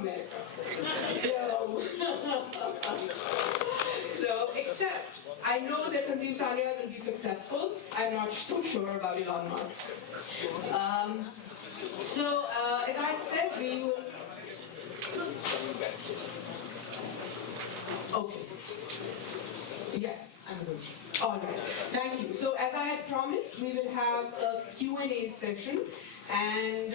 America. So, except I know that Sanjeev Sanyal will be successful. I'm not so sure about Elon Musk. As I had said, we will. Okay. Yes, I'm good. All right. Thank you. So as I had promised, we will have a Q&A session, and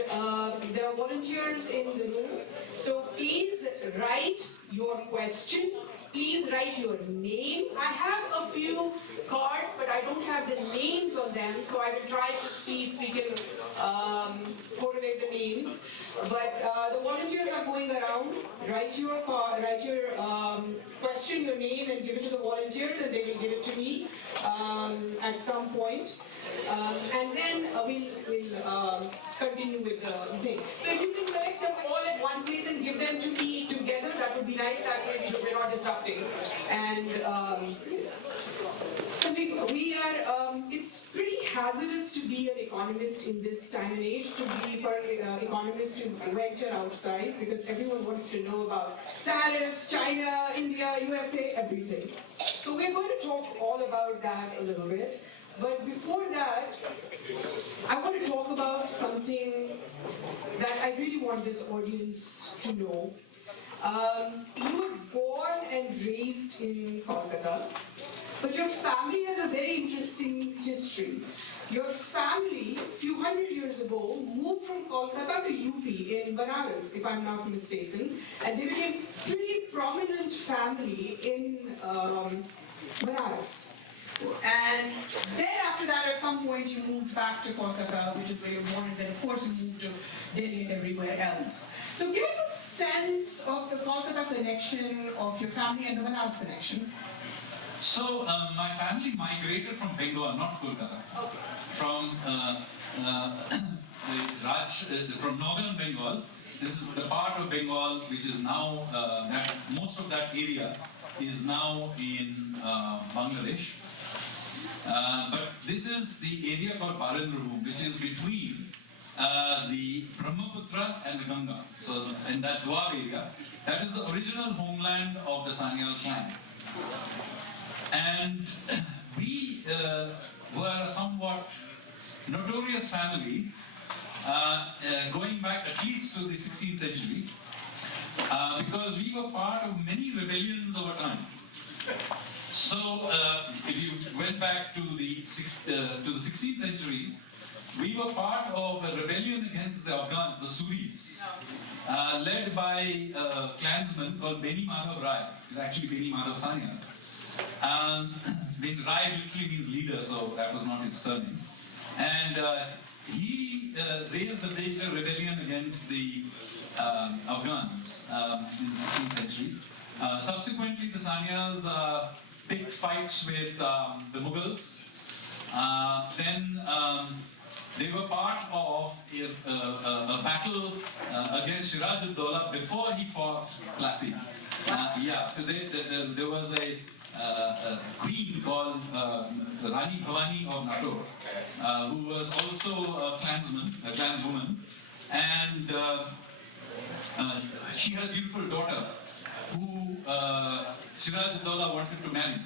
there are volunteers in the room. So please write your question. Please write your name. I have a few cards, but I don't have the names on them, so I will try to see if we can correlate the names. But the volunteers are going around. Write your question, your name, and give it to the volunteers, and they will give it to me at some point. And then we'll continue with the thing. So if you can collect them all at one place and give them to me together, that would be nice. That way we're not disrupting. And so we are. It's pretty hazardous to be an economist in this time and age. To be for economists to venture outside, because everyone wants to know about tariffs, China, India, USA, everything. So we're going to talk all about that a little bit. But before that, I want to talk about something that I really want this audience to know. You were born and raised in Kolkata, but your family has a very interesting history. Your family, a few hundred years ago, moved from Kolkata to UP in Banaras, if I'm not mistaken, and they became a pretty prominent family in Banaras. And then after that, at some point, you moved back to Kolkata, which is where you're born, and then of course you moved to Delhi and everywhere else. So give us a sense of the Kolkata connection of your family and the Banaras connection. So my family migrated from Bengal, not Kolkata. Okay. From from northern Bengal. This is the part of Bengal which is now most of that area is now in Bangladesh. But this is the area called Barendrabhum, which is between the Brahmaputra and the Ganga. So in that Dwar area, that is the original homeland of the Sanyal clan. And we were a somewhat notorious family going back at least to the 16th century because we were part of many rebellions over time. So if you went back to the 16th century, we were part of a rebellion against the Afghans, the Suris, led by a clansman called Beni Madhav Rai. It's actually Beni Madhav Sanyal. Rai literally means leader, so that was not his surname. And he raised a major rebellion against the Afghans in the 16th century. Subsequently, the Sanyals picked fights with the Mughals. Then they were part of a battle against Siraj-ud-Dawla before he fought Plassey. So there was a queen called Rani Bhavani of Nator, who was also a clanswoman, and she had a beautiful daughter who Siraj-ud-Dawla wanted to marry.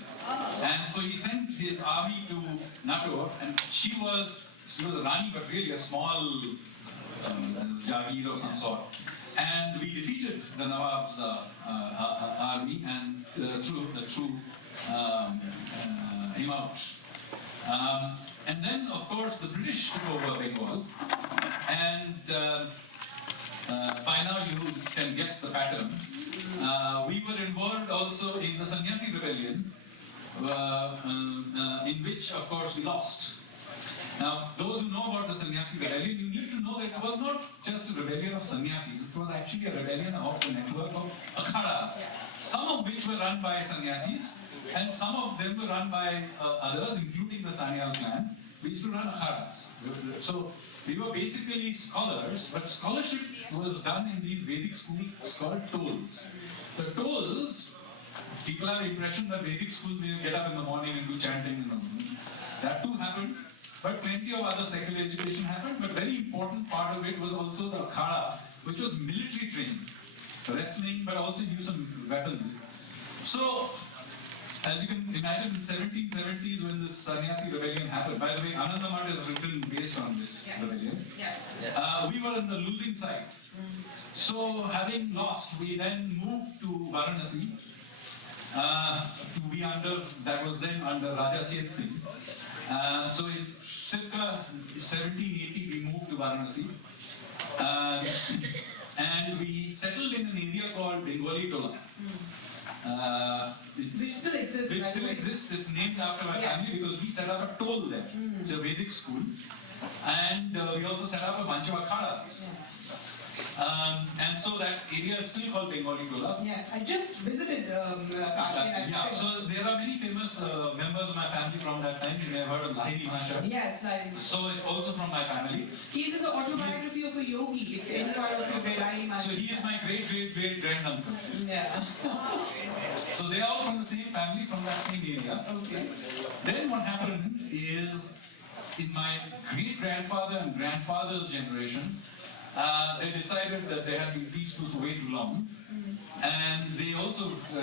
And so he sent his army to Nator, and she was a Rani, but really a small Jagir of some sort. And we defeated the Nawab's army and threw him out. And then, of course, the British took over Bengal. And by now you can guess the pattern. We were involved also in the Sannyasi rebellion, in which, of course, we lost. Now, those who know about the Sannyasi rebellion, you need to know that it was not just a rebellion of sannyasis, it was actually a rebellion of the network of akhadas, some of which were run by sannyasis, and some of them were run by others, including the Sanyal clan. We used to run akhadas. So we were basically scholars, but scholarship was done in these Vedic schools called tolls. The tolls, people have the impression that Vedic schools may get up in the morning and do chanting. That too happened. But plenty of other secular education happened, but very important part of it was also the akhada, which was military training. wrestling, but also use some weaponry. So, as you can imagine, in the 1770s when this Sannyasi rebellion happened, by the way, Anandamath is written based on this rebellion. Yes. We were on the losing side. So, having lost, we then moved to Varanasi to be under, that was then under Raja Chet Singh. So in circa 1780, we moved to Varanasi. And we settled in an area called Bengali Tola. Which still exists. Which still exists. It's named after my family because we set up a toll there. It's a Vedic school. And we also set up a bunch of akhadas. Yes. And so that area is still called Bengali Tola. Yes, I just visited Kashi. Yeah, so there are many famous members of my family from that time. You may have heard of Lahiri Mahasaya. Yes, Lahiri. So it's also from my family. He's in the autobiography of a yogi. If anyone of you read Lahiri Mahasaya. So he is my great granduncle. Yeah. So they are all from the same family, from that same area. Okay. Then what happened is, in my great-grandfather and grandfather's generation, they decided that they had been peaceful for way too long. And they also, they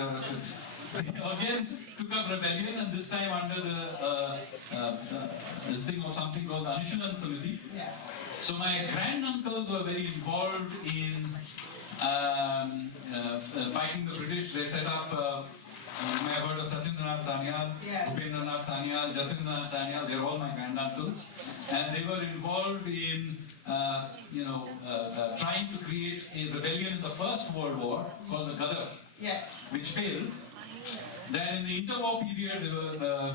again took up rebellion, and this time under this thing of something called the Anishalan Samiti. Yes. So my granduncles were very involved in fighting the British. They set up, you may have heard of Sachindranath Sanyal, Yes. Upendranath Sanyal, Jatindranath Sanyal. They're all my granduncles, and they were involved in trying to create a rebellion in the First World War called the Gadar, Yes. which failed. Then in the interwar period,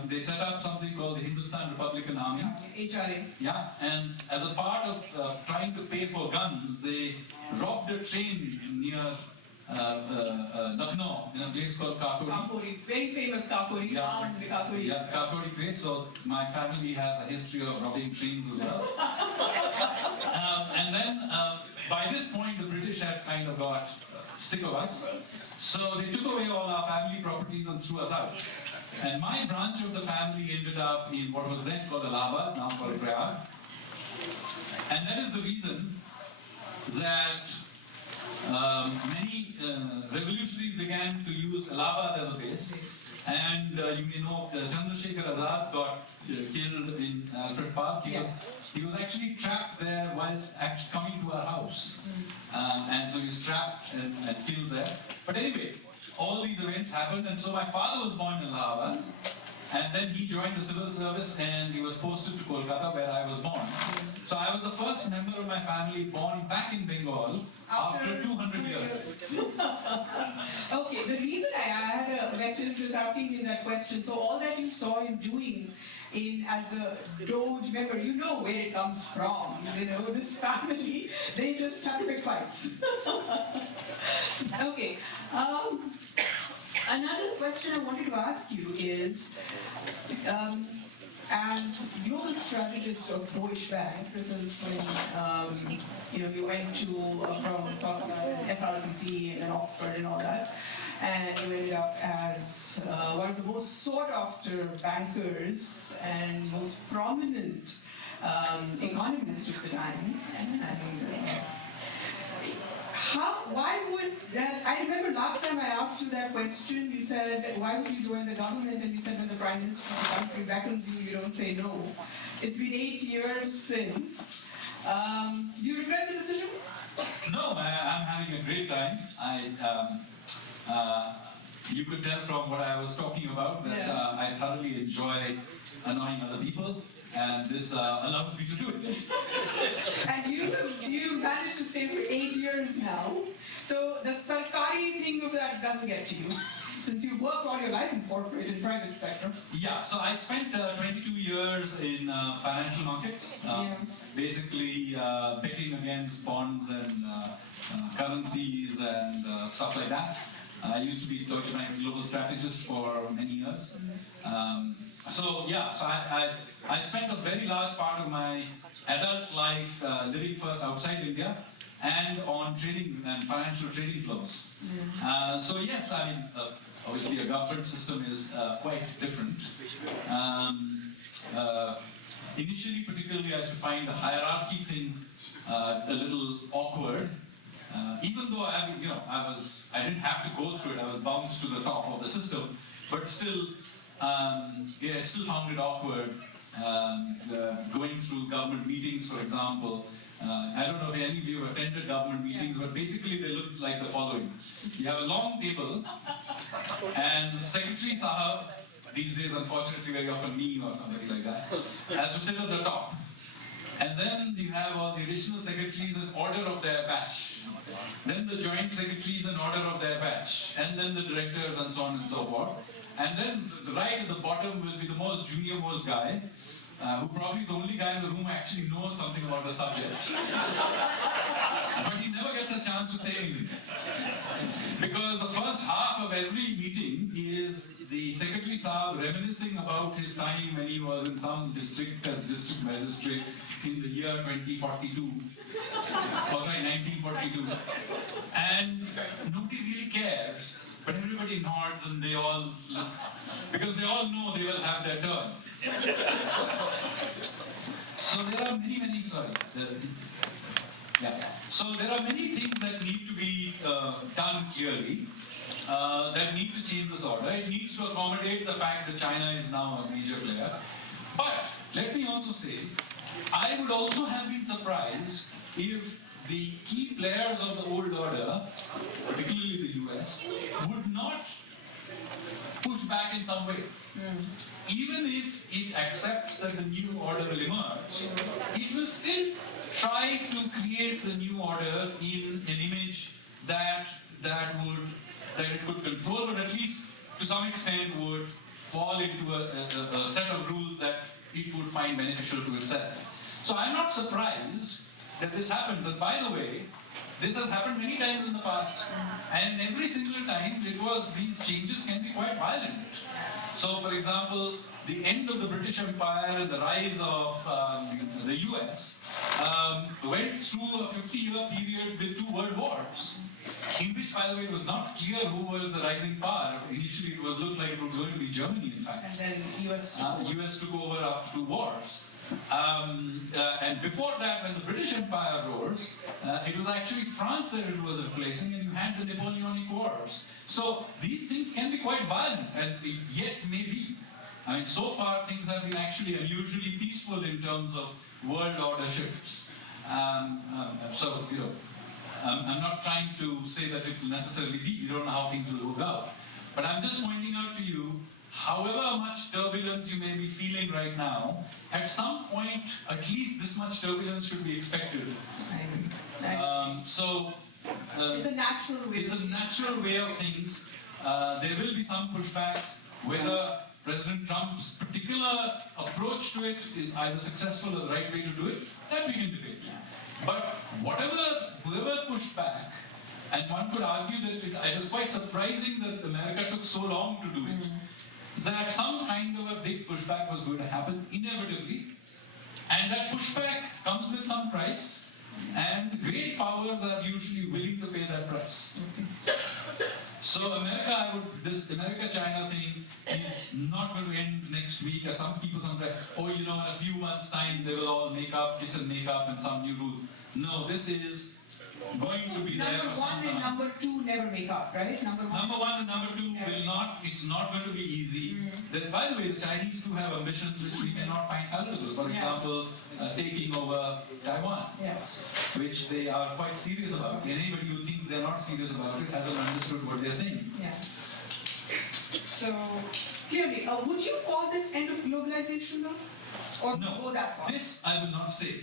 they set up something called the Hindustan Republican Army. HRA. Yeah, and as a part of trying to pay for guns, they robbed a train near Lucknow, in a place called Kakori. Kakori. Very famous Kakori. Yeah. The Kakori. Yeah, Kakori place. So my family has a history of robbing trains as well. And then by this point, the British had kind of got sick of us. So they took away all our family properties and threw us out. And my branch of the family ended up in what was then called Allahabad, now called Prayag. And that is the reason that many revolutionaries began to use Allahabad as a base. And you may know Chandrasekhar Azad got killed in Alfred Park. He was actually trapped there while coming to our house. And so he was trapped and killed there. But anyway, all these events happened, and so my father was born in Allahabad. And then he joined the civil service and he was posted to Kolkata, where I was born. So I was the first member of my family born back in Bengal after 200 years. Okay, the reason I had a question was asking you that question. So all that you saw him doing as a Doge member, you know where it comes from. You know, this family, they just have big fights. Okay. Another question I wanted to ask you is, as global strategist of Deutsche Bank, this is when you went to from SRCC and Oxford and all that, and you ended up as one of the most sought after bankers and most prominent economist of the time. Why would that? I remember last time I asked you that question, you said, why would you join the government? And you said, when the Prime Minister of the country beckons you, you don't say no. It's been 8 years since. Do you regret the decision? No, I'm having a great time. You could tell from what I was talking about that I thoroughly enjoy annoying other people. And this allows me to do it. And you managed to stay for 8 years now. So the sarkari thing of that doesn't get to you, since you worked all your life in corporate and private sector. Yeah, so I spent 22 years in financial markets, basically betting against bonds and currencies and stuff like that. I used to be Deutsche Bank's global strategist for many years. So I spent a very large part of my adult life living first outside India and on trading and financial trading flows. So yes, I mean, obviously a government system is quite different. Initially, particularly, I used to find the hierarchy thing a little awkward. even though I didn't have to go through it, I was bounced to the top of the system, but still, I still found it awkward going through government meetings, for example. I don't know if any of you have attended government meetings, but basically they look like the following. You have a long table, and Secretary Sahab, these days unfortunately very often me or somebody like that, has to sit at the top. And then you have all the additional secretaries in order of their batch. Then the joint secretaries in order of their batch. And then the directors and so on and so forth. And then right at the bottom will be the most junior most guy, who probably is the only guy in the room who actually knows something about the subject. But he never gets a chance to say anything. Because the first half of every meeting is the Secretary Saab reminiscing about his time when he was in some district as district magistrate in the year 2042, or sorry, 1942. And nobody really cares, but everybody nods and they all look, because they all know they will have their turn. So there are many, So there are many things that need to be done clearly, that need to change this order. It needs to accommodate the fact that China is now a major player. But let me also say, I would also have been surprised if the key players of the old order, particularly the US, would not push back in some way. Even if it accepts that the new order will emerge, it will still try to create the new order in an image that it could control, but at least to some extent would fall into a set of rules that it would find beneficial to itself. So I'm not surprised that this happens. And by the way, this has happened many times in the past. And every single time these changes can be quite violent. So for example, the end of the British Empire and the rise of the US went through a 50-year period with 2 world wars, in which, by the way, it was not clear who was the rising power. Initially, it looked like it was going to be Germany, in fact. And then US took over after 2 wars. And before that, when the British Empire rose, it was actually France that it was replacing, and you had the Napoleonic Wars. So these things can be quite violent, and yet maybe. I mean, so far things have been actually unusually peaceful in terms of world order shifts. So, I'm not trying to say that it will necessarily be. We don't know how things will work out. But I'm just pointing out to you, however much turbulence you may be feeling right now, at some point, at least this much turbulence should be expected. I agree. It's a natural way. It's a natural way of things. There will be some pushbacks. Whether President Trump's particular approach to it is either successful or the right way to do it, that we can debate. But whoever pushed back, and one could argue that it was quite surprising that America took so long to do it, that some kind of a big pushback was going to happen inevitably, and that pushback comes with some price, and great powers are usually willing to pay that price. So this America-China thing is not going to end next week, as some people sometimes, in a few months' time they will all kiss and make up and some new rule. No, this is going to be there for some time. Number 1 and number 2 never make up, right? Number 1 and number 2 will not, it's not going to be easy. By the way, the Chinese too have ambitions which we cannot find palatable. For example, taking over Taiwan, which they are quite serious about. And anybody who thinks they're not serious about it hasn't understood what they're saying. So, clearly, would you call this end of globalization though? Or no, go that far? This I will not say.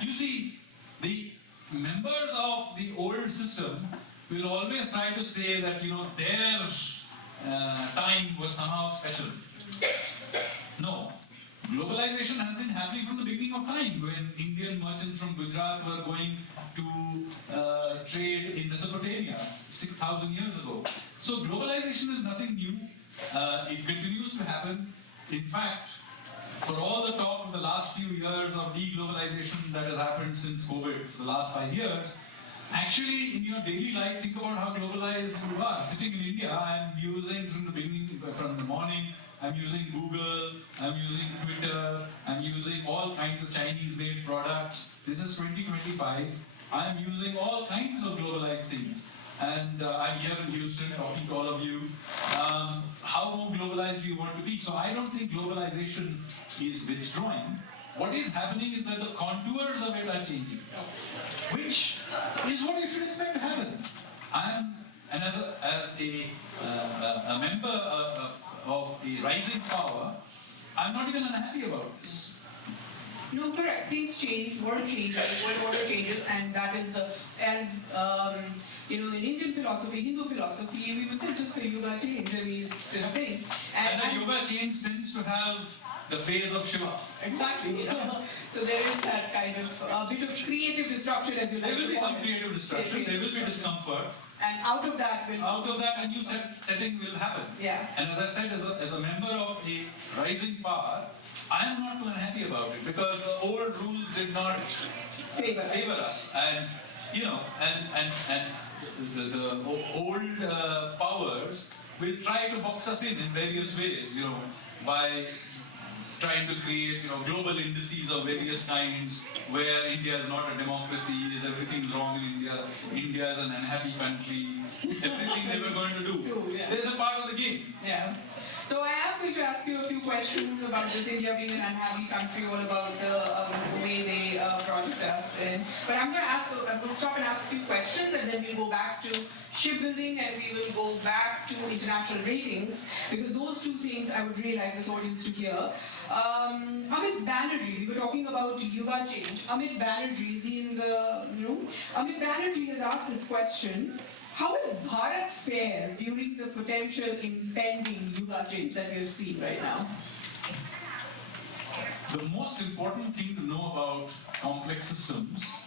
You see, the members of the old system will always try to say that, their time was somehow special. No. Globalization has been happening from the beginning of time, when Indian merchants from Gujarat were going to trade in Mesopotamia 6,000 years ago. So globalization is nothing new. It continues to happen. In fact, for all the talk of the last few years of deglobalization that has happened since COVID for the last 5 years, actually in your daily life, think about how globalized you are. Sitting in India, I'm using from the beginning, from the morning, I'm using Google, I'm using Twitter, I'm using all kinds of Chinese-made products. This is 2025. I am using all kinds of globalized things. And I'm here in Houston talking to all of you. How more globalized do you want to be? So I don't think globalization is withdrawing. What is happening is that the contours of it are changing, which is what you should expect to happen. And as a member of a rising power, I'm not even unhappy about this. No, correct. Things change, world changes, world order changes, and that is in Indian philosophy, Hindu philosophy, we would say just a yoga change. I mean, it's just thing. And the yoga change tends to have the phase of Shiva. Exactly. So there is that kind of bit of creative disruption, as you like. There will be some creative disruption. There will be discomfort. And out of that, a new setting will happen. Yeah. And as I said, as a member of a rising power, I am not too unhappy about it because the old rules did not favor us. And the old powers will try to box us in various ways, by trying to create, global indices of various kinds, where India is not a democracy, everything is wrong in India, India is an unhappy country, everything they were going to do. True, yeah. There's a part of the game. Yeah. So I am going to ask you a few questions about this India being an unhappy country, all about the way they project us. But I'm going to stop and ask a few questions, and then we'll go back to shipbuilding, and we will go back to international ratings, because those two things I would really like this audience to hear. Amit Banerjee, we were talking about yoga change. Amit Banerjee, is he in the room? Amit Banerjee has asked this question: how will Bharat fare during the potential impending yoga change that we're seeing right now? The most important thing to know about complex systems,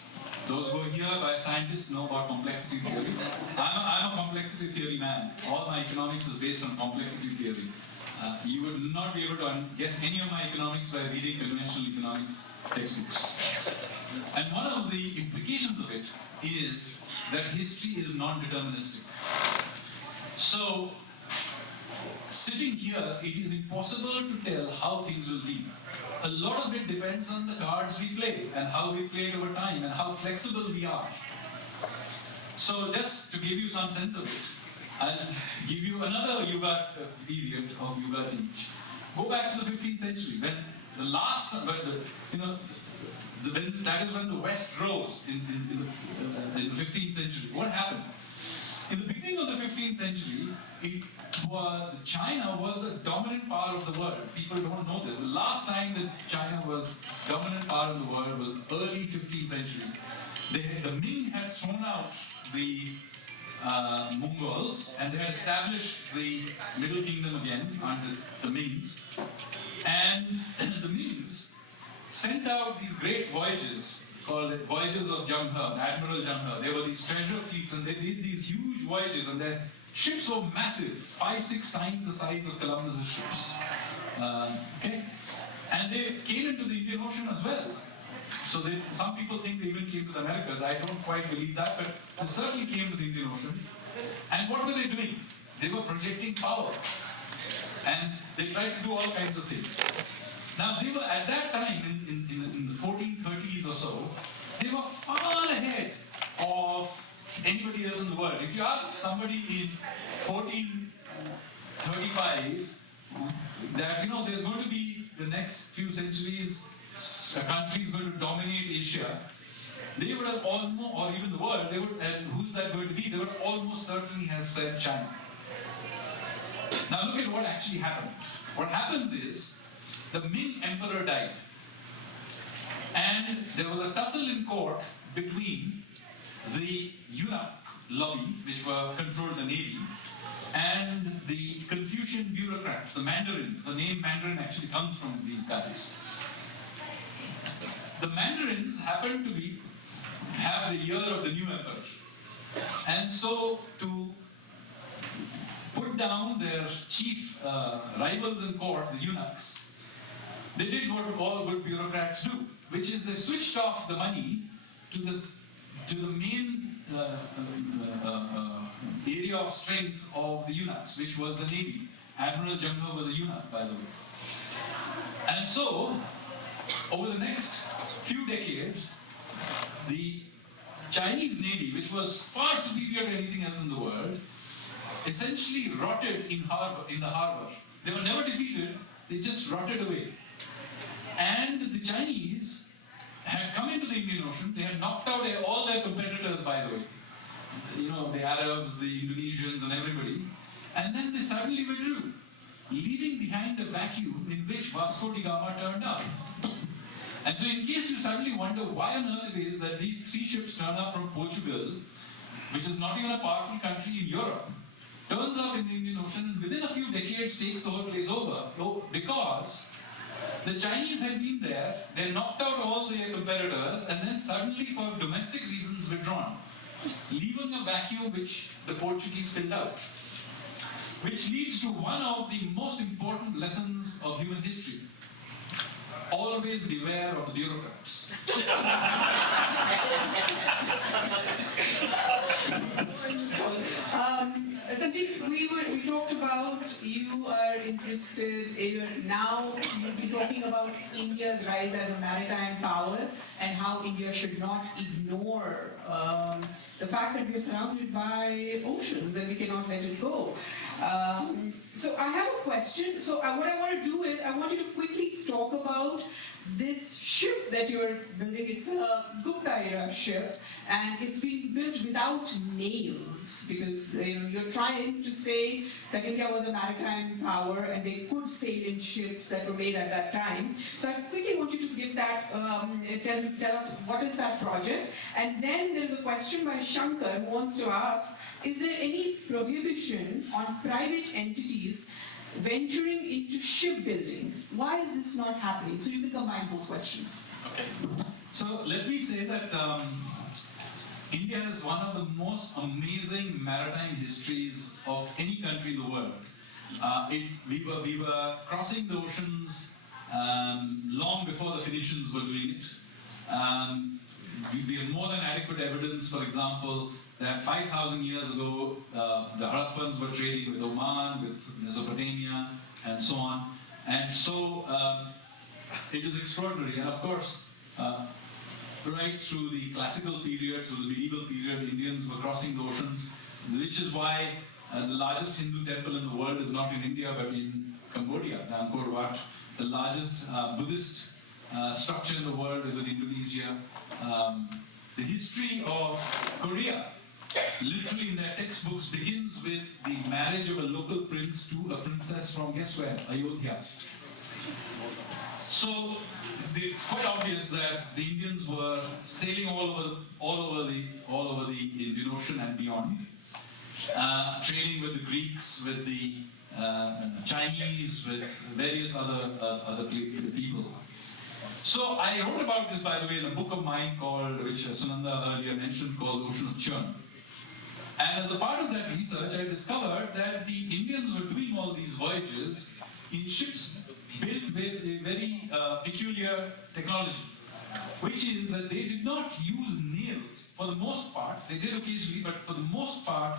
those who are here by scientists know about complexity theory. I'm a complexity theory man. All my economics is based on complexity theory. You would not be able to guess any of my economics by reading conventional economics textbooks. And one of the implications of it is that history is non-deterministic. So, sitting here, it is impossible to tell how things will be. A lot of it depends on the cards we play and how we play it over time and how flexible we are. So just to give you some sense of it, I'll give you another yoga period of yoga change. Go back to the 15th century, when the last, that is when the West rose in the 15th century. What happened? In the beginning of the 15th century, China was the dominant power of the world. People don't know this. The last time that China was dominant power in the world was the early 15th century. The Ming had thrown out the Mongols, and they had established the Middle Kingdom again under the Mings. And the Mings sent out these great voyages called the Voyages of Zheng He, Admiral Zheng He. They were these treasure fleets, and they did these huge voyages, and their ships were massive, 5-6 times the size of Columbus's ships. Okay, and they came into the Indian Ocean as well. So some people think they even came to the Americas. I don't quite believe that, but they certainly came to the Indian Ocean. And what were they doing? They were projecting power, and they tried to do all kinds of things. Now, they were at that time, in the 1430s or so, they were far ahead of anybody else in the world. If you ask somebody in 1435 that, there's going to be the next few centuries, a country is going to dominate Asia, they would have almost, or even the world, and who's that going to be? They would almost certainly have said China. Now look at what actually happened. What happens is, the Ming emperor died, and there was a tussle in court between the eunuch lobby, which controlled the navy, and the Confucian bureaucrats, the Mandarins. The name Mandarin actually comes from these guys. The Mandarins happened to have the year of the new emperor, and so to put down their chief rivals in court, the eunuchs, they did what all good bureaucrats do, which is they switched off the money to the main area of strength of the eunuchs, which was the navy. Admiral Zheng He was a eunuch, by the way. And so, over the next few decades, the Chinese Navy, which was far superior to anything else in the world, essentially rotted in the harbor. They were never defeated, they just rotted away. And the Chinese had come into the Indian Ocean, they had knocked out all their competitors, by the way. The Arabs, the Indonesians, and everybody. And then they suddenly withdrew, leaving behind a vacuum in which Vasco da Gama turned up. And so in case you suddenly wonder why on earth it is that these 3 ships turn up from Portugal, which is not even a powerful country in Europe, turns up in the Indian Ocean and within a few decades takes the whole place over, because the Chinese had been there, they knocked out all their competitors, and then suddenly for domestic reasons withdrawn, leaving a vacuum which the Portuguese filled out. Which leads to one of the most important lessons of human history. Always beware of the bureaucrats. Sanjeev, we talked about you are interested, now you'll be talking about India's rise as a maritime power and how India should not ignore the fact that we are surrounded by oceans and we cannot let it go. So I have a question. So what I want to do is I want you to quickly talk about this ship that you're building. It's a Gupta era ship, and it's being built without nails because you're trying to say that India was a maritime power and they could sail in ships that were made at that time. So I quickly want you to give that, tell us what is that project, and then there's a question by Shankar who wants to ask, is there any prohibition on private entities venturing into shipbuilding? Why is this not happening? So you can combine both questions. Okay. So let me say that India has one of the most amazing maritime histories of any country in the world. We were crossing the oceans long before the Phoenicians were doing it. We have more than adequate evidence, for example, that 5,000 years ago, the Harappans were trading with Oman, with Mesopotamia, and so on. And so it is extraordinary. And of course, right through the classical period, through the medieval period, Indians were crossing the oceans, which is why the largest Hindu temple in the world is not in India, but in Cambodia, the Angkor Wat. The largest Buddhist structure in the world is in Indonesia. The history of Korea, literally in their textbooks, begins with the marriage of a local prince to a princess from, guess where? Ayodhya. So it's quite obvious that the Indians were sailing all over the Indian Ocean and beyond, trading with the Greeks, with the Chinese, with various other people. So I wrote about this, by the way, in a book of mine called, which Sunanda earlier mentioned, called Ocean of Churn. And as a part of that research, I discovered that the Indians were doing all these voyages in ships built with a very peculiar technology, which is that they did not use nails for the most part. They did occasionally, but for the most part,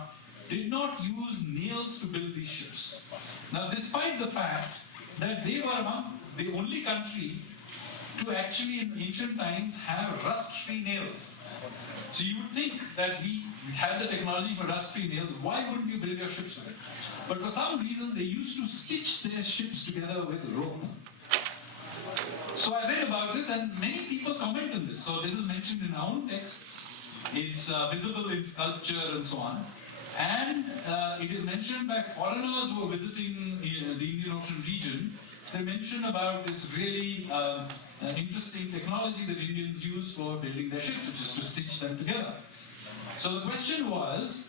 did not use nails to build these ships. Now, despite the fact that they were among the only country to actually in ancient times have rust-free nails. So you would think that we had the technology for rust-free nails, why wouldn't you build your ships with it? But for some reason they used to stitch their ships together with rope. So I read about this and many people comment on this. So this is mentioned in our own texts, it's visible in sculpture and so on. And it is mentioned by foreigners who are visiting the Indian Ocean region. They mention about this really interesting technology that Indians use for building their ships, which is to stitch them together. So the question was,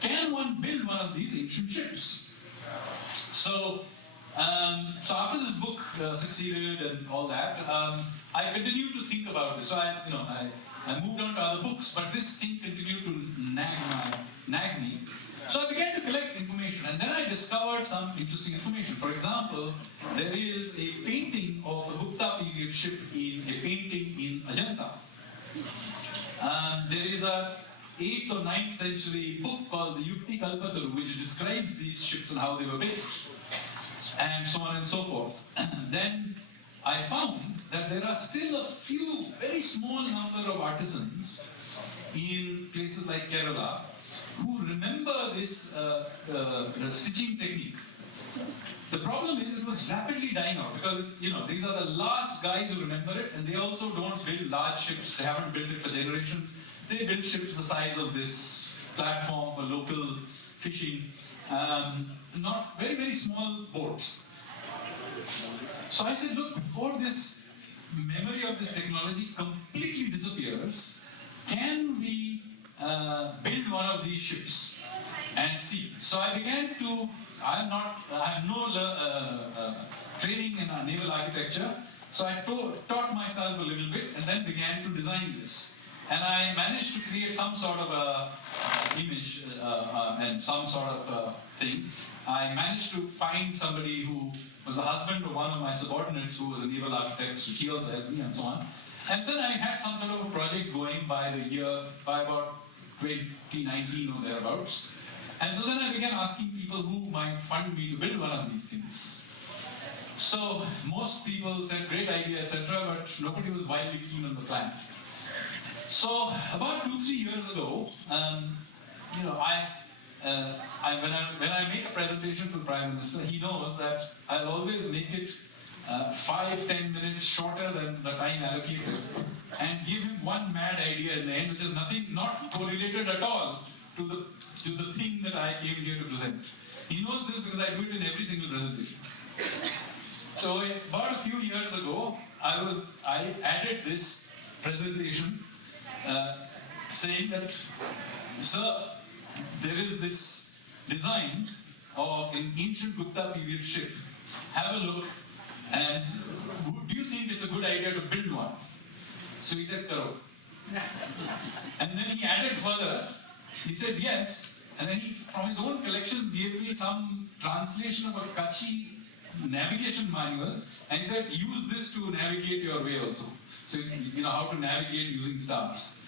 can one build one of these ancient ships? So after this book succeeded and all that, I continued to think about this. So I moved on to other books, but this thing continued to nag me. So I began to collect information, and then I discovered some interesting information. For example, there is a painting of a Gupta period ship in a painting in Ajanta. There is a 8th or 9th century book called the Yukti Kalpataru, which describes these ships and how they were built, and so on and so forth. Then I found that there are still a few, very small number of artisans in places like Kerala who remember this stitching technique. The problem is it was rapidly dying out because it's, these are the last guys who remember it, and they also don't build large ships. They haven't built it for generations. They build ships the size of this platform for local fishing, not very, very small boats. So I said, look, before this memory of this technology completely disappears, can we build one of these ships and see? So I began to, I have no training in naval architecture, so I taught myself a little bit and then began to design this. And I managed to create some sort of a image and some sort of thing. I managed to find somebody who was the husband of one of my subordinates who was a naval architect, so he also helped me and so on. And then I had some sort of a project going by about 2019 or thereabouts. And so then I began asking people who might fund me to build one of these things. So most people said, great idea, etc., but nobody was wildly keen on the plan. So about 2-3 years ago, when I make a presentation to the Prime Minister, he knows that I'll always make it 5-10 minutes shorter than the time allocated, and give him one mad idea in the end, which is not correlated at all to the thing that I came here to present. He knows this because I do it in every single presentation. So about a few years ago, I added this presentation saying that, sir, there is this design of an ancient Gupta period ship. Have a look, and do you think it's a good idea to build one? So he said, Karo. And then he added further, he said yes, and then he, from his own collections, gave me some translation of a Kachi navigation manual, and he said, use this to navigate your way also. So it's, how to navigate using stars.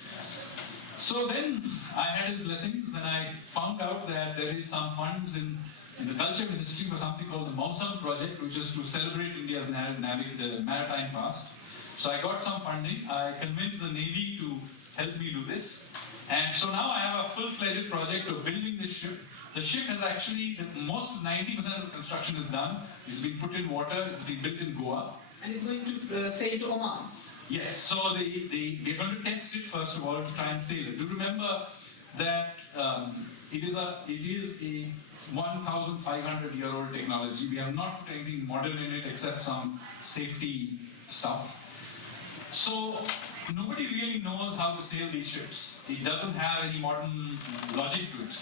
So then I had his blessings. Then I found out that there is some funds in the Culture Ministry for something called the Mausam Project, which is to celebrate India's maritime past. So I got some funding. I convinced the Navy to help me do this. And so now I have a full-fledged project of building this ship. The ship has actually, most 90% of the construction is done. It's been put in water. It's been built in Goa. And it's going to sail to Oman. Yes, so we're going to test it first of all to try and sail it. Do remember that it is a 1,500-year-old technology. We have not put anything modern in it except some safety stuff. So nobody really knows how to sail these ships. It doesn't have any modern logic to it.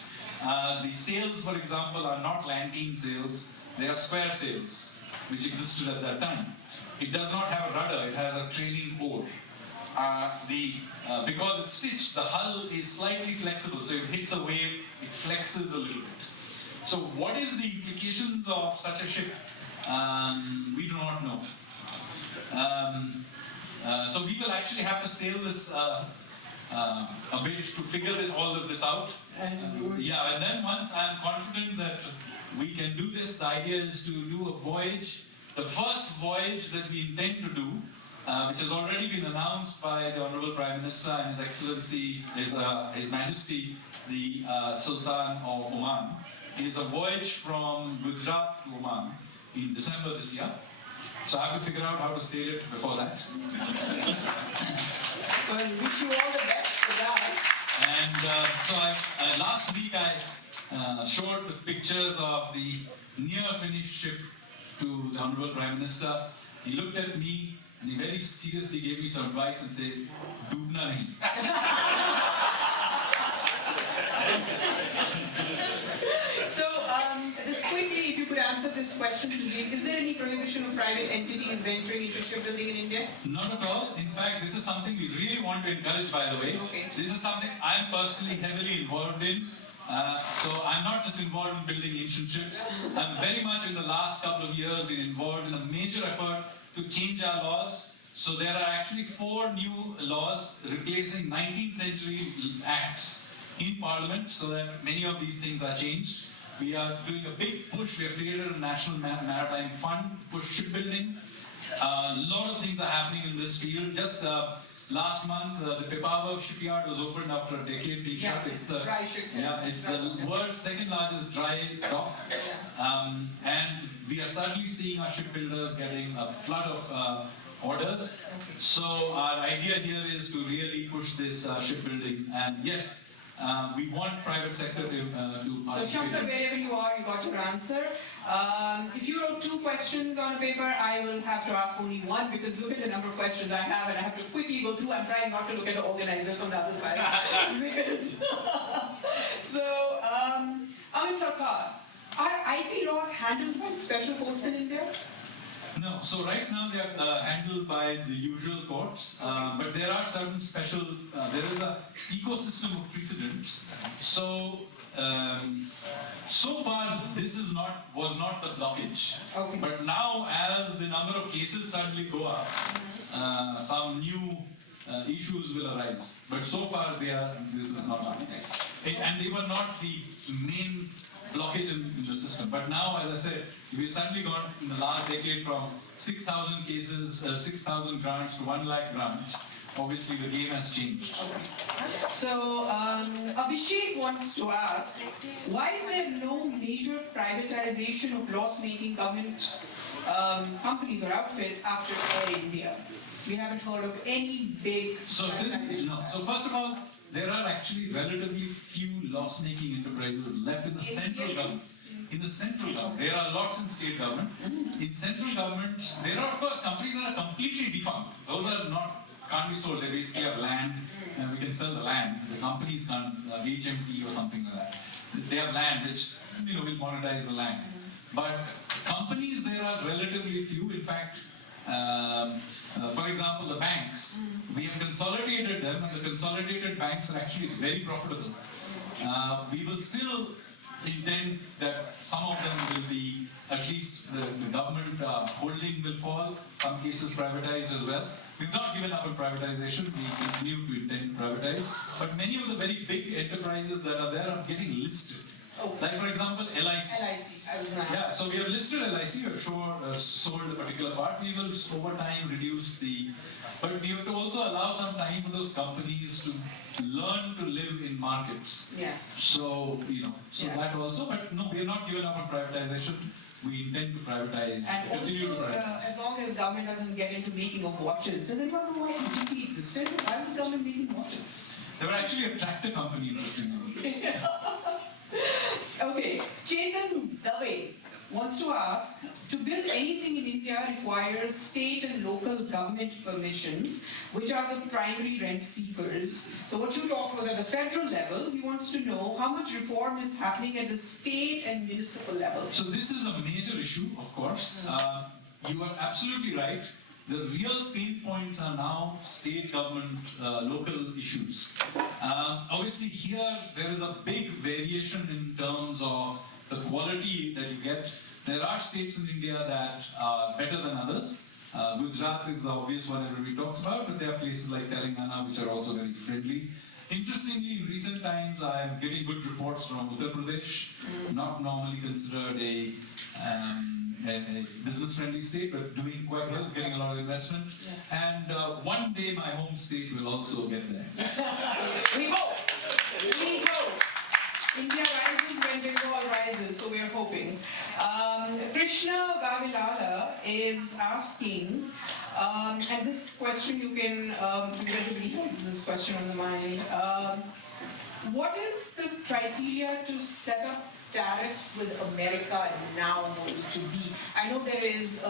The sails, for example, are not lantern sails. They are square sails, which existed at that time. It does not have a rudder, it has a trailing oar. Because it's stitched, the hull is slightly flexible, so if it hits a wave, it flexes a little bit. So what is the implications of such a ship? We do not know. So we will actually have to sail this a bit to figure all of this out. And then once I'm confident that we can do this, the idea is to do a voyage. The first voyage that we intend to do, which has already been announced by the Honorable Prime Minister and His Excellency, His Majesty, the Sultan of Oman, is a voyage from Gujarat to Oman in December this year. So I have to figure out how to sail it before that. Well, wish you all the best for that. And last week I showed the pictures of the near finished ship to the Honorable Prime Minister. He looked at me and he very seriously gave me some advice and said, "Doobna nahi." So, just quickly, if you could answer this question, Sanjeev, is there any prohibition of private entities venturing into shipbuilding in India? Not at all. In fact, this is something we really want to encourage, by the way. Okay. This is something I'm personally heavily involved in. So I'm not just involved in building ancient ships. I'm very much in the last couple of years been involved in a major effort to change our laws. So there are actually 4 new laws replacing 19th century acts in Parliament so that many of these things are changed. We are doing a big push. We have created a National Maritime Fund to push shipbuilding. A lot of things are happening in this field. Just last month, the Pipavav shipyard was opened after a decade being shut. Yes, It's the dry shipyard. it's the world's second largest dry dock, and we are suddenly seeing our shipbuilders getting a flood of orders. So our idea here is to really push this shipbuilding, and yes, we want private sector to So Shankar, wherever you are, you got your answer. If you wrote 2 questions on a paper, I will have to ask only 1 because look at the number of questions I have and I have to quickly go through. I'm trying not to look at the organizers on the other side. Because so, Amit Sarkar, are IP laws handled by special courts in India? No, so right now they are handled by the usual courts, but there are certain special, there is a ecosystem of precedents. So, so far this was not the blockage. Okay. But now as the number of cases suddenly go up, some new issues will arise. But so far this is not the case. And they were not the main blockage in the system. But now, as I said, we've suddenly gone in the last decade from 6,000 cases, 6,000 grants to 1 lakh grants. Obviously, the game has changed. Okay. So, Abhishek wants to ask, why is there no major privatization of loss-making government companies or outfits after Air India? We haven't heard of any big So first of all, there are actually relatively few loss-making enterprises left in the central government. In the central government, there are lots in state government. In central government, there are of course companies that are completely defunct. Those are can't be sold. They basically have land, and we can sell the land. The companies can't, HMT or something like that. They have land which will monetize the land. But companies, there are relatively few. In fact, for example, the banks, we have consolidated them, and the consolidated banks are actually very profitable. We will still intend that some of them will be, at least the government holding will fall, some cases privatized as well. We've not given up on privatization, we continue to intend to privatize, but many of the very big enterprises that are there are getting listed. Okay. Like for example, LIC. LIC, I was going to ask. Yeah, so we have listed LIC, we have sold a particular part. We will over time reduce but we have to also allow some time for those companies to learn to live in markets. Yes. So, that also, but no, we are not given up on privatization. We intend to privatize, And continue to also, privatize. as long as government doesn't get into making of watches, does anyone know why GP existed? Why was government making watches? They were actually a tractor company, interestingly. Okay, Chetan Dave wants to ask, to build anything in India requires state and local government permissions, which are the primary rent seekers. So what you talked was at the federal level. He wants to know how much reform is happening at the state and municipal level. So this is a major issue, of course. You are absolutely right. The real pain points are now state government, local issues. Obviously here there is a big variation in terms of the quality that you get. There are states in India that are better than others. Gujarat is the obvious one everybody talks about, but there are places like Telangana which are also very friendly. Interestingly, in recent times, I am getting good reports from Uttar Pradesh, not normally considered a business-friendly state, but doing quite well, it's getting a lot of investment. Yes. And one day my home state will also get there. We hope. We hope. India rises when Bengal rises, so we are hoping. Krishna Vavilala is asking, and this question you can, everybody has this question on the mind. What is the criteria to set up tariffs with America now going to be? I know there is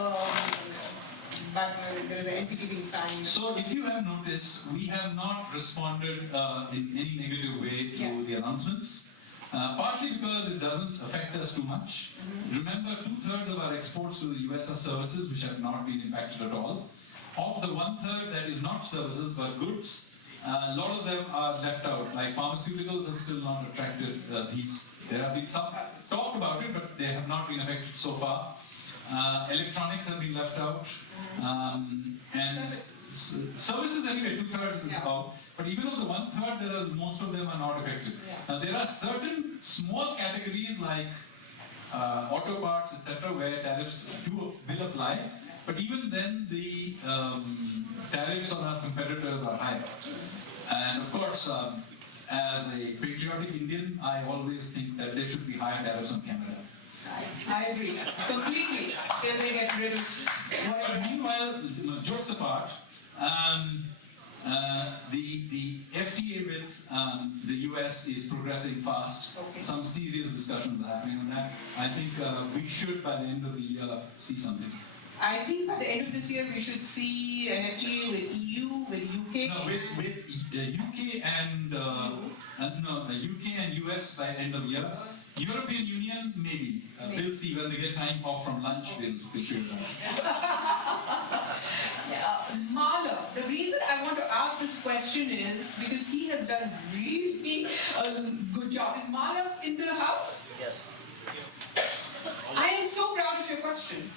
but there is an NPT being signed. So if you have noticed, we have not responded in any negative way to the announcements. Partly because it doesn't affect us too much. Remember, 2/3 of our exports to the US are services which have not been impacted at all. Of the 1/3 that is not services but goods, a lot of them are left out. Like pharmaceuticals have still not attracted these. There have been some talk about it, but they have not been affected so far. Electronics have been left out. And services anyway, 2/3 is out. But even of the 1/3, most of them are not affected. Now there are certain small categories like auto parts, etc., where tariffs will apply. But even then, the tariffs on our competitors are higher. And of course, as a patriotic Indian, I always think that there should be higher tariffs on Canada. I agree completely. Till they get rid of whatever. Meanwhile, jokes apart, the FTA with the US is progressing fast. Okay. Some serious discussions are happening on that. I think we should, by the end of the year, see something. I think by the end of this year we should see an FTA with EU, with UK. No, with UK and UK and US by end of year. European Union, maybe. We'll see when they get time off from lunch. We'll figure it out. Mala, the reason I want to ask this question is because he has done really a good job. Is Mala in the house? Yes. I am so proud of your question.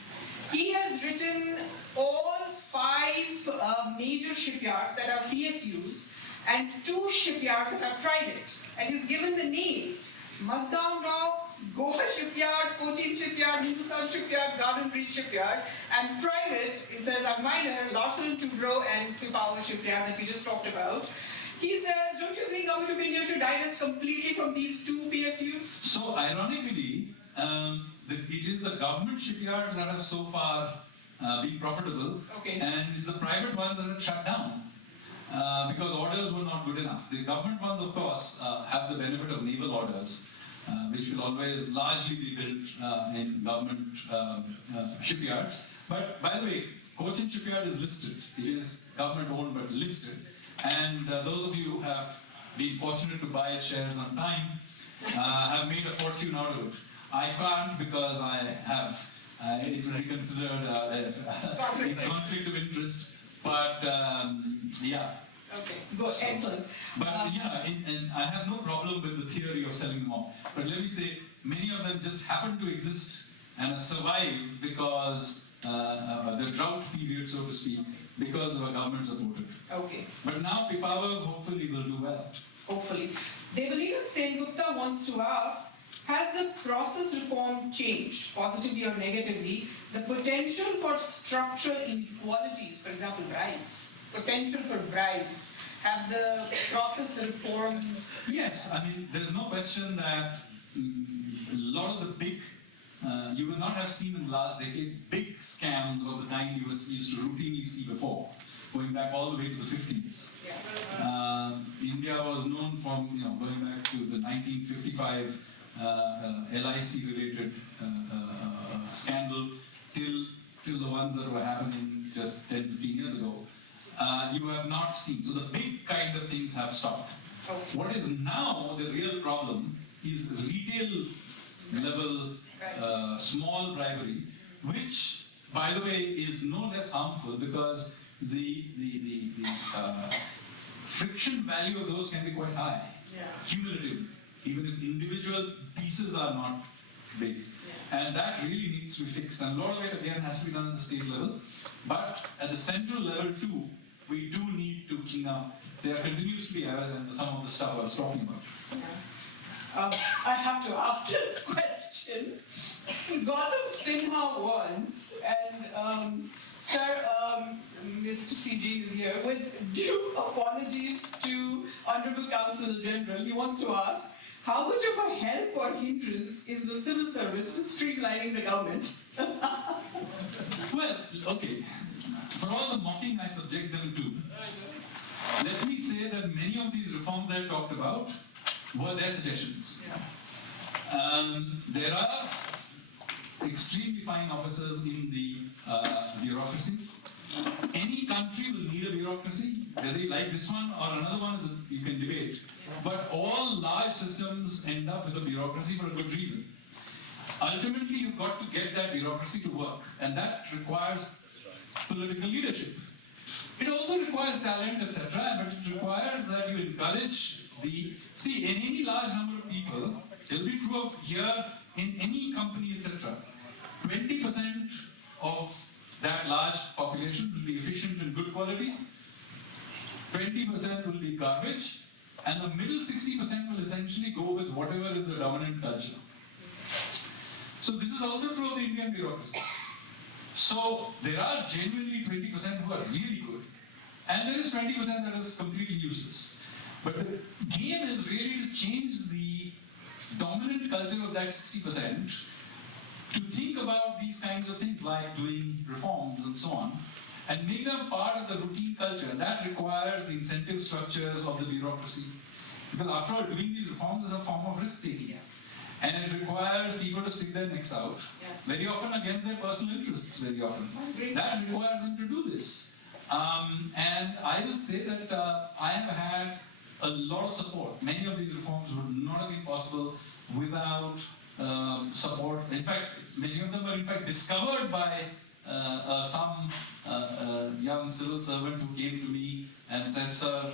He has written all 5 major shipyards that are PSUs and 2 shipyards that are private. And he's given the names. Mazgaon Docks, Goa Shipyard, Cochin Shipyard, Hindustan Shipyard, Garden Reach Shipyard, and private, it says are minor, Larsen & Toubro and Pipavav Shipyard that we just talked about. He says, don't you think Government of India should divest completely from these 2 PSUs? So ironically, it is the government shipyards that have so far been profitable, Okay. and it's the private ones that have shut down. Because orders were not good enough. The government ones, of course, have the benefit of naval orders, which will always largely be built in government shipyards. But by the way, Cochin Shipyard is listed. It is government owned but listed. And those of you who have been fortunate to buy its shares on time have made a fortune out of it. I can't because I have it will be considered a conflict of interest. But yeah. Okay, good, excellent. But yeah, and I have no problem with the theory of selling them off. But let me say, many of them just happen to exist and have survived because the drought period, so to speak, because of a government supported. Okay, But now Pipavav hopefully will do well. hopefully. Devalina Sengupta wants to ask, has the process reform changed, positively or negatively, the potential for structural inequalities, for example, bribes? Potential for bribes. Have the process reforms? Yes, I mean, there's no question that a lot of the big, you will not have seen in the last decade, big scams of the kind you used to routinely see before, going back all the way to the 50s. Yeah. India was known from, going back to the 1955 LIC-related scandal till the ones that were happening just 10, 15 years ago. You have not seen. So the big kind of things have stopped. Okay. What is now the real problem is retail level small bribery, which, by the way, is no less harmful because the friction value of those can be quite high, cumulatively, even if individual pieces are not big. And that really needs to be fixed. And a lot of it, again, has to be done at the state level. But at the central level, too, we do need to clean up. There continues to be errors in some of the stuff I was talking about. I have to ask this question. Gautam Sinha once, and Sir, Mr. CG is here, with due apologies to Honorable Counsel General, he wants to ask, how much of a help or hindrance is the civil service to streamlining the government? Well, okay. For all the mocking I subject them to, let me say that many of these reforms that I talked about were their suggestions. There are extremely fine officers in the bureaucracy. Any country will need a bureaucracy, whether you like this one or another one, you can debate. But all large systems end up with a bureaucracy for a good reason. Ultimately, you've got to get that bureaucracy to work, and that requires political leadership. It also requires talent, etc., but it requires that you encourage see, in any large number of people, it'll be true of here, in any company, etc., 20% of that large population will be efficient and good quality, 20% will be garbage, and the middle 60% will essentially go with whatever is the dominant culture. So this is also true of the Indian bureaucracy. So there are genuinely 20% who are really good, and there is 20% that is completely useless. But the game is really to change the dominant culture of that 60% to think about these kinds of things like doing reforms and so on, and make them part of the routine culture. And that requires the incentive structures of the bureaucracy. Because after all, doing these reforms is a form of risk-taking. Yes. And it requires people to stick their necks out, Yes. very often against their personal interests, very often. That requires them to do this. And I will say that I have had a lot of support. Many of these reforms would not have been possible without support. In fact, many of them were in fact discovered by some young civil servant who came to me and said, "Sir,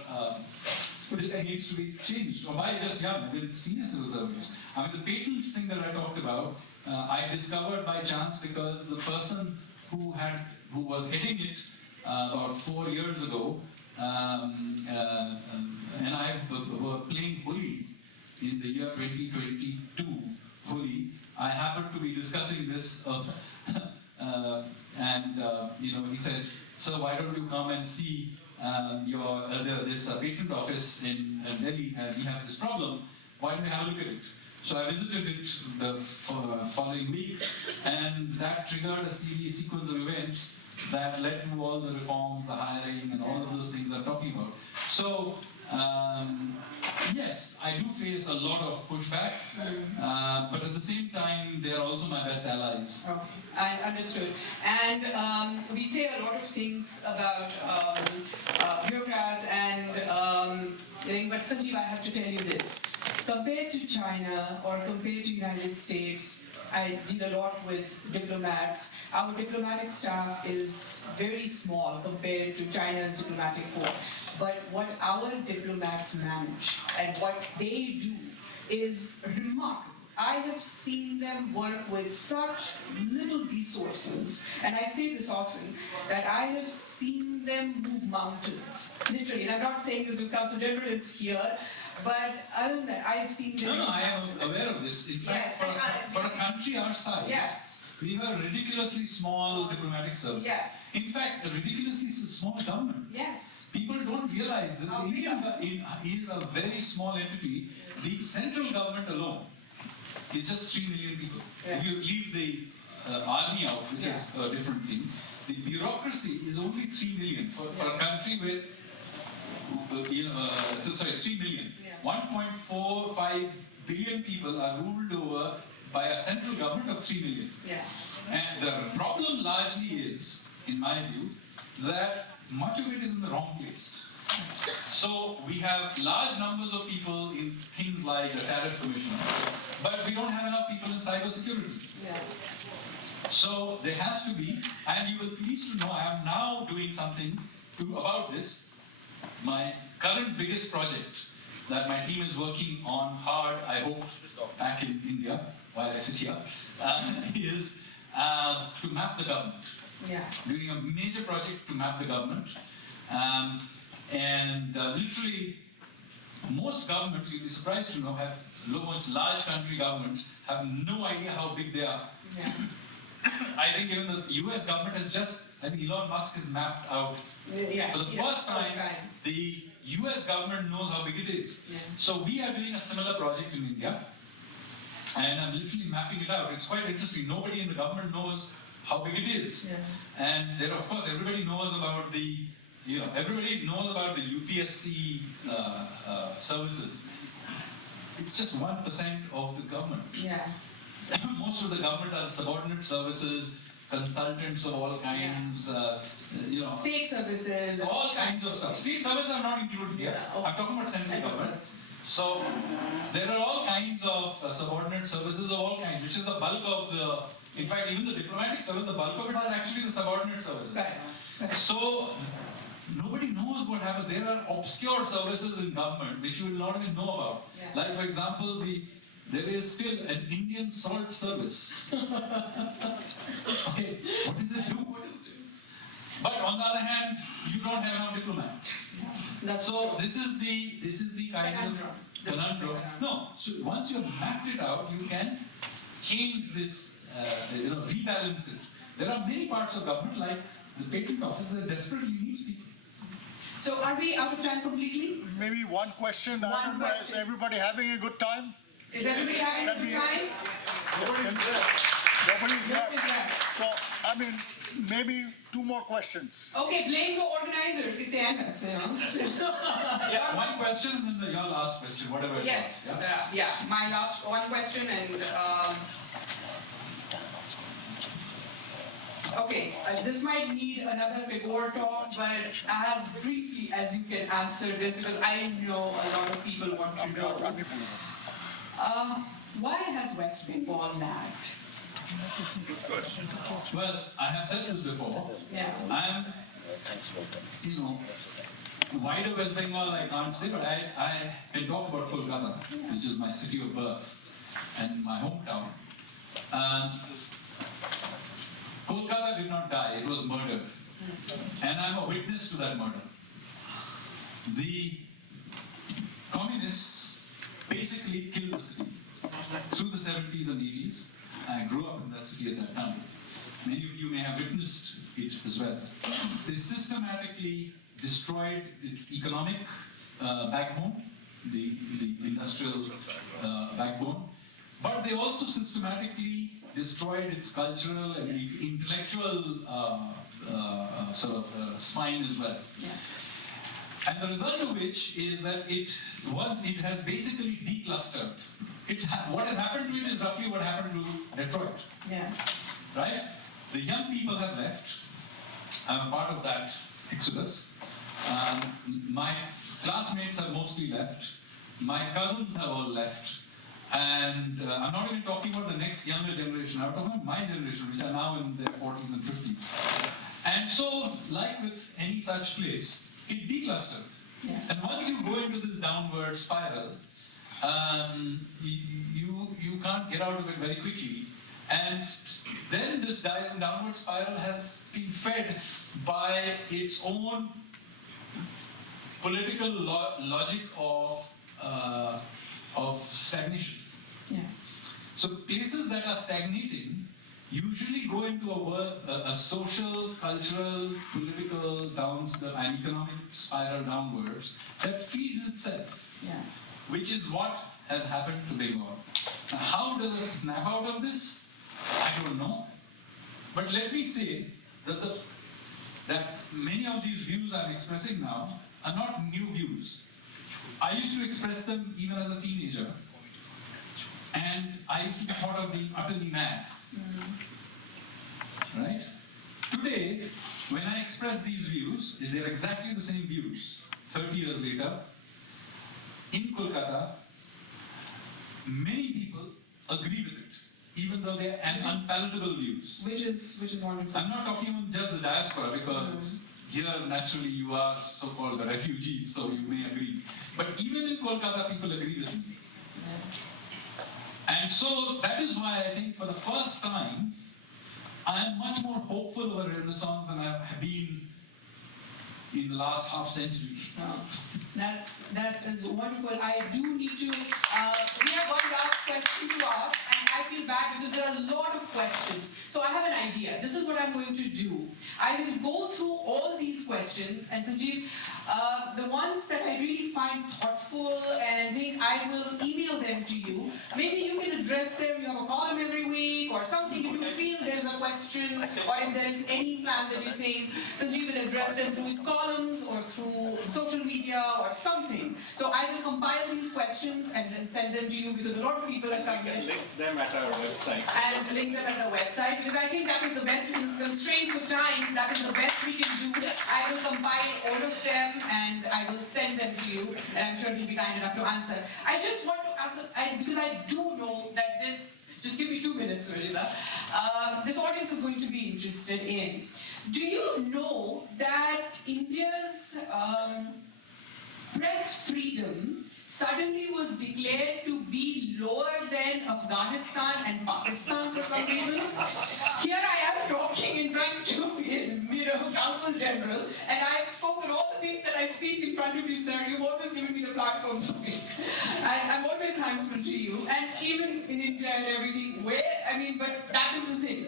this needs to be changed." Or by just young, I mean senior civil servants. I mean the patents thing that I talked about, I discovered by chance because the person who was heading it about 4 years ago, and I were playing Holi in the year 2022, Holi. I happened to be discussing this, and he said, "Sir, why don't you come and see this patent office in Delhi, and we have this problem. Why don't you have a look at it?" So I visited it the following week, and that triggered a sequence of events that led to all the reforms, the hiring, and all of those things I'm talking about. So, yes, I do face a lot of pushback, but at the same time, they are also my best allies. Okay, I understood. And we say a lot of things about bureaucrats but Sanjeev, I have to tell you this. Compared to China or compared to United States, I deal a lot with diplomats. Our diplomatic staff is very small compared to China's diplomatic corps. But what our diplomats manage and what they do is remarkable. I have seen them work with such little resources, and I say this often, that I have seen them move mountains, literally. And I'm not saying that the Council General is here, but other than that, I have seen them No, move I am mountains. aware of this. In fact, Yes, for a country our size, Yes. we have a ridiculously small diplomatic service. Yes. In fact, a ridiculously small government. Yes. People don't realize this. Oh, The we Indian don't. is a very small entity. The central government alone is just 3 million people. Yeah. If you leave the army out, which is a different thing, the bureaucracy is only 3 million. For a country with, 3 million. Yeah. 1.45 billion people are ruled over by a central government of 3 million. Yeah. And the problem largely is, in my view, that much of it is in the wrong place. So we have large numbers of people in things like the tariff commission, but we don't have enough people in cybersecurity. Yeah. So there has to be, and you will be pleased to know I am now doing something about this. My current biggest project that my team is working on hard, I hope, back in India, while I sit here, is to map the government. Yeah. Doing a major project to map the government. Literally, most governments, you'll be surprised to know, most large country governments have no idea how big they are. Yeah. I think even the US government has I think Elon Musk has mapped out. Yes. For the first time, the US government knows how big it is. Yeah. So we are doing a similar project in India, and I'm literally mapping it out. It's quite interesting. Nobody in the government knows how big it is. Yeah. And then, of course, everybody knows about the UPSC services. It's just 1% of the government. Yeah. Most of the government are subordinate services, consultants of all kinds, State services. all kinds of stuff. State services are not included here. Yeah, oh. I'm talking about central government. Services. So there are all kinds of subordinate services of all kinds, which is the bulk of in fact, even the diplomatic service, the bulk of it is actually the subordinate services. Right. So nobody knows what happened. There are obscure services in government which you will not even know about. Yeah. Like, for example, there is still an Indian salt service. Okay, what does it do? But on the other hand, you don't have enough diplomats. So this is the kind of conundrum. No, so once you have mapped it out, you can change this rebalance it. There are many parts of government, like the patent office, that desperately needs people. So are we out of time completely? Maybe one question. One Is question. everybody having a good time? Is everybody having a good time? Nobody's there. Nobody's there. So, I mean, maybe two more questions. Okay, blame the organizers if they end us, Yeah, one question and then your last question, whatever it Yes, was. yeah, my last one question and okay, this might need another Tagore talk, but as briefly as you can answer this, because I know a lot of people want to know. Why has West Bengal lagged? Well, I have said this before. Yeah. I'm, wider West Bengal I can't say, but I can talk about Kolkata, which is my city of birth and my hometown. Kolkata did not die, it was murdered. And I'm a witness to that murder. The communists basically killed the city through the 70s and 80s. I grew up in that city at that time. Many of you may have witnessed it as well. They systematically destroyed its economic backbone, the industrial backbone, but they also systematically destroyed its cultural and intellectual spine as well. Yeah. And the result of which is that it has basically declustered. What has happened to it is roughly what happened to Detroit. Yeah. Right? The young people have left. I'm a part of that exodus. My classmates have mostly left. My cousins have all left. And I'm not even talking about the next younger generation. I'm talking about my generation, which are now in their 40s and 50s. And so, like with any such place, it declustered. Yeah. And once you go into this downward spiral, you can't get out of it very quickly. And then this downward spiral has been fed by its own political logic of stagnation. Yeah. So places that are stagnating usually go into a social, cultural, political and economic spiral downwards that feeds itself. Yeah. Which is what has happened to Bengal. Now, how does it snap out of this? I don't know. But let me say that many of these views I'm expressing now are not new views. I used to express them even as a teenager, and I used to be thought of being utterly mad. Right? Today, when I express these views, they're exactly the same views. 30 years later, in Kolkata, many people agree with it, even though they are unpalatable views. Which is wonderful. I'm not talking about just the diaspora, because here naturally you are so-called the refugees, so you may agree. But even in Kolkata, people agree with me. Yeah. And so that is why I think for the first time, I am much more hopeful of a renaissance than I have been in the last half century. Oh, that is wonderful. I do need to, we have one last question to ask, and I feel bad because there are a lot of questions. So I have an idea. This is what I'm going to do. I will go through all these questions, and Sanjeev, the ones that I really find thoughtful and think I will email them to you. Maybe you can address them. You have a column every week or something. If you feel there's a question or if there is any plan that you think Sanjeev will address them through his columns or through social media or something. So I will compile these questions and then send them to you because a lot of people are coming in. Link them at our website. And link them at the website because I think that is the best, in constraints of time, that is the best we can do. I will compile all of them and I will send them to you, and I'm sure you'll be kind enough to answer. I just want to answer, because I do know that this, just give me 2 minutes, Marina. This audience is going to be interested in. Do you know that India's press freedom suddenly was declared to be lower than Afghanistan and Pakistan for some reason? Here I am talking in front of Council General, and I've spoken all the things that I speak in front of you, sir. You've always given me the platform to speak. And I'm always thankful to you. And even in India and everything, but that is the thing.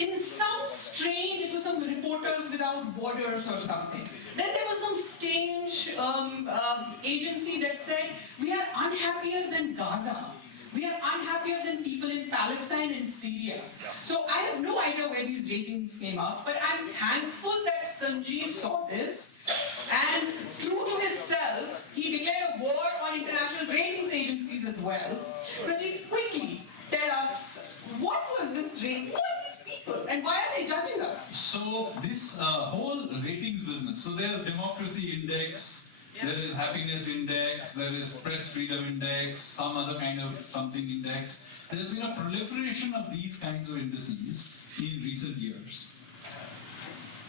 In some strange, it was some Reporters Without Borders or something. Then there was some strange agency that said, we are unhappier than Gaza. We are unhappier than people in Palestine and Syria. So I have no idea where these ratings came up, but I'm thankful that Sanjeev saw this, and true to himself, he declared a war on international ratings agencies as well. Sanjeev, quickly tell us, what was this rating? Who are these people, and why are they judging us? So this whole ratings business, so there's democracy index, there is happiness index, there is press freedom index, some other kind of something index. There's been a proliferation of these kinds of indices in recent years.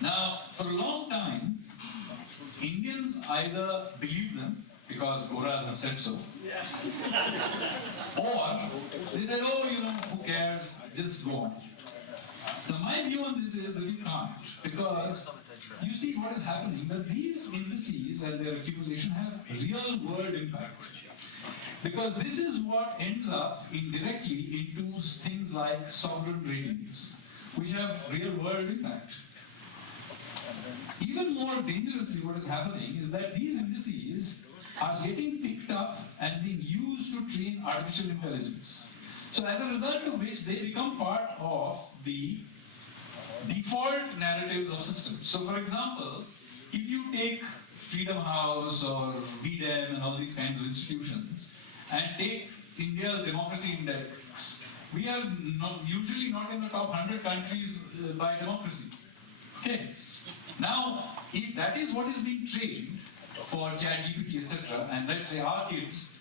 Now, for a long time, Indians either believed them because Goras have said so, or they said, oh, who cares, just go on. Now, my view on this is that you can't, because you see what is happening, that these indices and their accumulation have real world impact. Because this is what ends up indirectly into things like sovereign ratings, which have real world impact. Even more dangerously, what is happening is that these indices are getting picked up and being used to train artificial intelligence. So as a result of which, they become part of the default narratives of systems. So for example, if you take Freedom House or VDEM and all these kinds of institutions and take India's democracy index, we are usually not in the top 100 countries by democracy. Okay. Now, if that is what is being trained for ChatGPT, etc., and let's say our kids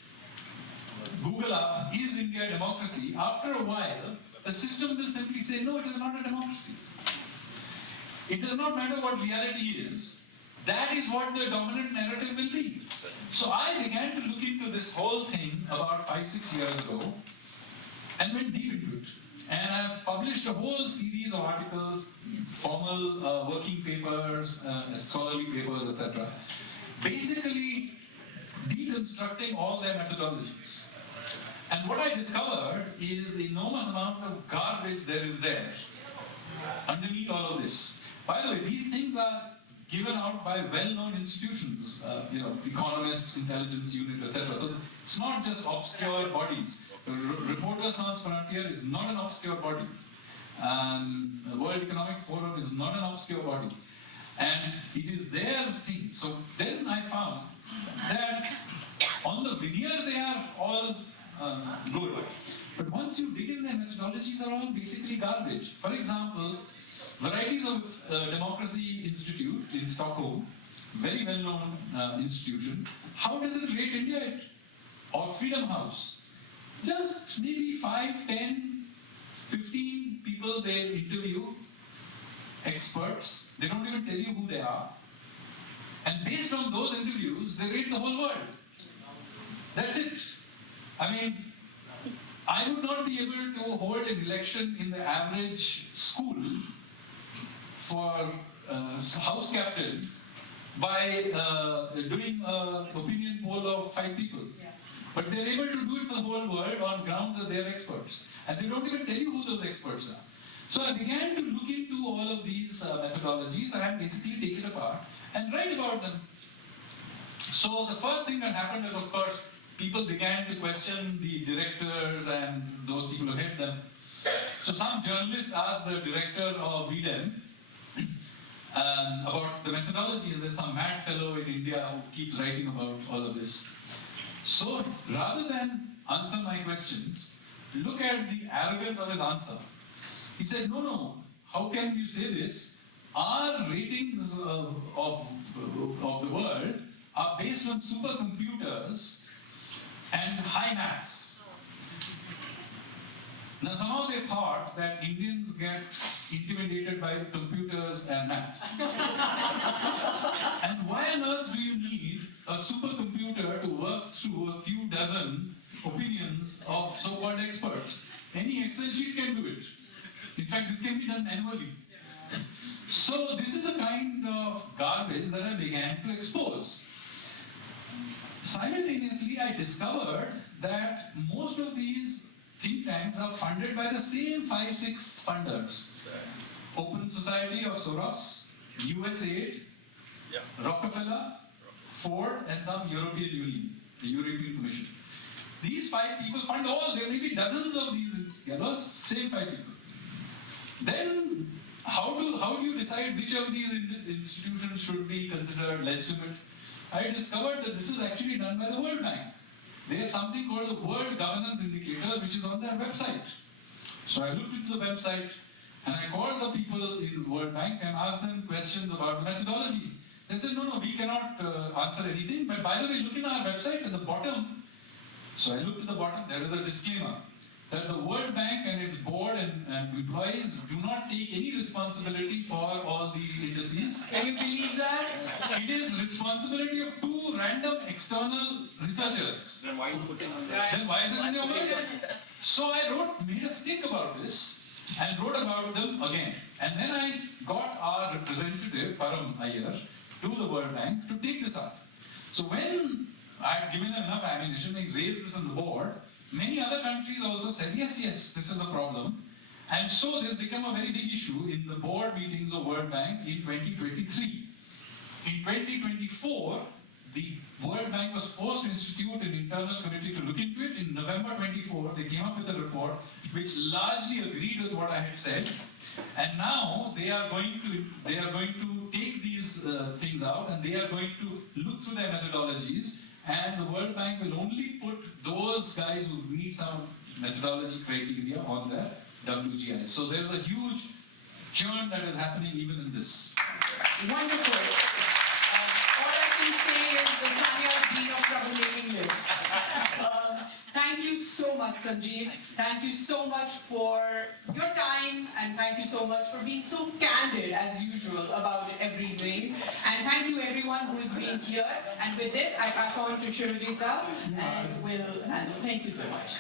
Google up, is India a democracy? After a while, the system will simply say, no, it is not a democracy. It does not matter what reality is. That is what the dominant narrative will be. So I began to look into this whole thing about 5-6 years ago and went deep into it. And I've published a whole series of articles, formal working papers, scholarly papers, etc. Basically deconstructing all their methodologies. And what I discovered is the enormous amount of garbage there is there underneath all of this. By the way, these things are given out by well-known institutions, Economist, Intelligence Unit, etc. So it's not just obscure bodies. Reporters Sans Frontier is not an obscure body. The World Economic Forum is not an obscure body. And it is their thing. So then I found that on the veneer they are all good. But once you dig in, their methodologies are all basically garbage. For example, Varieties of Democracy Institute in Stockholm, very well-known institution, how does it rate India? Or Freedom House? Just maybe 5, 10, 15 people they interview, experts, they don't even tell you who they are. And based on those interviews, they rate the whole world. That's it. I mean, I would not be able to hold an election in the average school for house captain by doing an opinion poll of 5 people. Yeah. But they're able to do it for the whole world on grounds that they're experts. And they don't even tell you who those experts are. So I began to look into all of these methodologies and basically take it apart and write about them. So the first thing that happened is, of course, people began to question the directors and those people who head them. So some journalists asked the director of VDEM about the methodology, and there's some mad fellow in India who keeps writing about all of this. So rather than answer my questions, look at the arrogance of his answer. He said, no, how can you say this? Our ratings of the world are based on supercomputers and high maths. Now somehow they thought that Indians get intimidated by computers and maths. And why on earth do you need a supercomputer to work through a few dozen opinions of so-called experts? Any Excel sheet can do it. In fact, this can be done manually. So this is a kind of garbage that I began to expose. Simultaneously, I discovered that most of these think tanks are funded by the same 5-6 funders. Open Society of Soros, USAID, Rockefeller, Ford, and some European Union, the European Commission. These 5 people fund all, there may be dozens of these yellows, same 5 people. Then, how do you decide which of these institutions should be considered legitimate? I discovered that this is actually done by the World Bank. They have something called the World Governance Indicators, which is on their website. So I looked into the website, and I called the people in the World Bank and asked them questions about the methodology. They said, no, we cannot answer anything, but by the way, look in our website at the bottom. So I looked at the bottom, there is a disclaimer that the World Bank and its board and employees do not take any responsibility for all these indices. Can you believe that? It is responsibility of 2 random external researchers. Then why you put it on Then why is it in your book? So I made a stick about this and wrote about them again. And then I got our representative, Param Iyer, to the World Bank to take this up. So when I had given enough ammunition, I raised this on the board, many other countries also said, yes, this is a problem. And so this became a very big issue in the board meetings of World Bank in 2023. In 2024, the World Bank was forced to institute an internal committee to look into it. In November 24, they came up with a report which largely agreed with what I had said. And now they are going to take these things out, and they are going to look through their methodologies. And the World Bank will only put those guys who meet some methodology criteria on their WGI. So there's a huge churn that is happening even in this. Wonderful. All I can say is the Sanyal Dean of Troublemaking lives. Thank you so much, Sanjeev. Thank you so much for your time, and thank you so much for being so candid, as usual, about everything. And thank you, everyone who is being here. And with this, I pass on to Shirojita, and thank you so much.